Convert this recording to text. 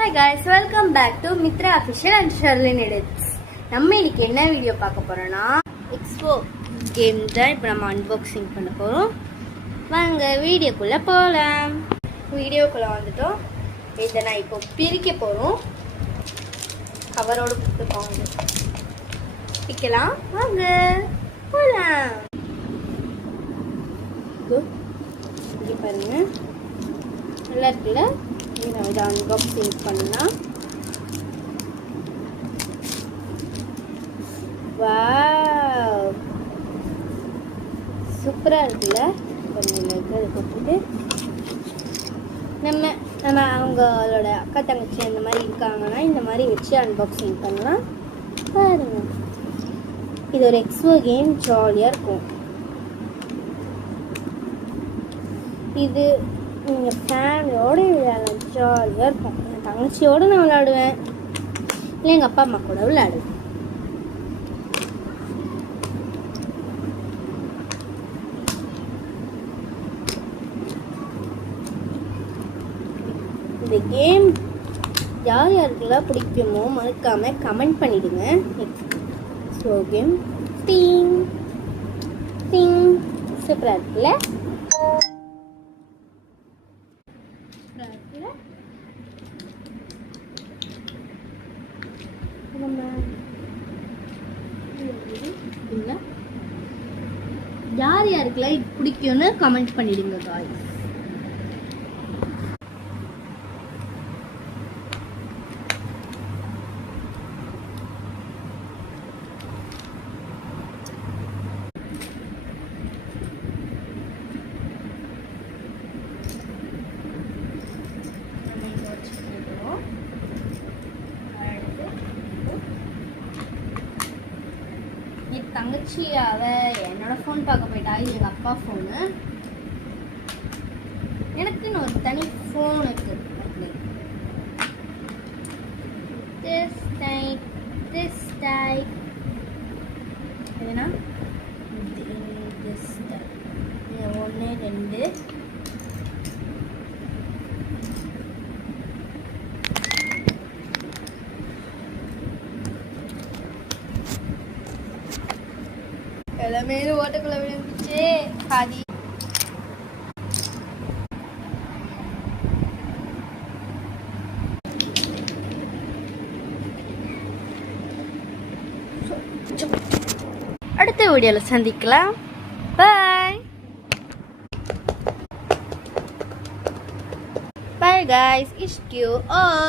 Hi guys, welcome back to Mitra Official and Sherlyn Edits. நம்ம இன்னைக்கு என்ன video பார்க்க போறோம்னா எக்ஸ்போ கேம் தான் இப்போ நம்ம அன்பாக்சிங் பண்ண போறோம். வாங்க வீடியோக்குள்ள போலாம். வீடியோக்குள்ள வந்துட்டோம். இதை நான் இப்போ பிரிக்க போறோம். கவரோட கொடுத்துருக்கோங்க. பிரிக்கலாம். வாங்க போலாம். இங்கே பாருங்க, நல்லா இருக்குல்ல? இதை அன்பாக்சிங் பண்ணலாம். வாவ், சூப்பராக இருக்குல்ல? அதை போட்டுட்டு நம்ம அவங்களோட அக்கா தங்கச்சி அந்த மாதிரி இருக்காங்கன்னா இந்த மாதிரி வச்சு அன்பாக்சிங் பண்ணலாம். பாருங்க, இது ஒரு எக்ஸ்போ கேம், ஜாலியாக இருக்கும். இது நீங்கள் ஃபேமிலியோடு விளையாடலாம், ஜாலியாக இருக்கும். என் தங்கச்சியோடு நான் விளையாடுவேன், இல்லை எங்கள் அப்பா அம்மா கூட விளையாடுவேன். இந்த கேம் யார் யாருக்கெல்லாம் பிடிக்குமோ மறக்காமல் கமெண்ட் பண்ணிவிடுங்க. ஸோ கேம் டிங் டிங் சூப்பராக இருக்குல்ல? யார் யாருக்கெல்லாம் இது பிடிக்கும்னு கமெண்ட் பண்ணிடுங்க காய்ஸ். என் தங்கச்சி என்னோட ஃபோன் பார்க்க போயிட்டா. இது எங்கள் அப்பா ஃபோனு. எனக்குன்னு ஒரு தனி ஃபோன் இருக்கு. This type எதுனா 1 2 எல்லாமே ஓட்டக்குள்ள விழுந்துச்சு. பாதி அடுத்த வீடியோல சந்திக்கலாம். பாய் பாய் guys, it's you all.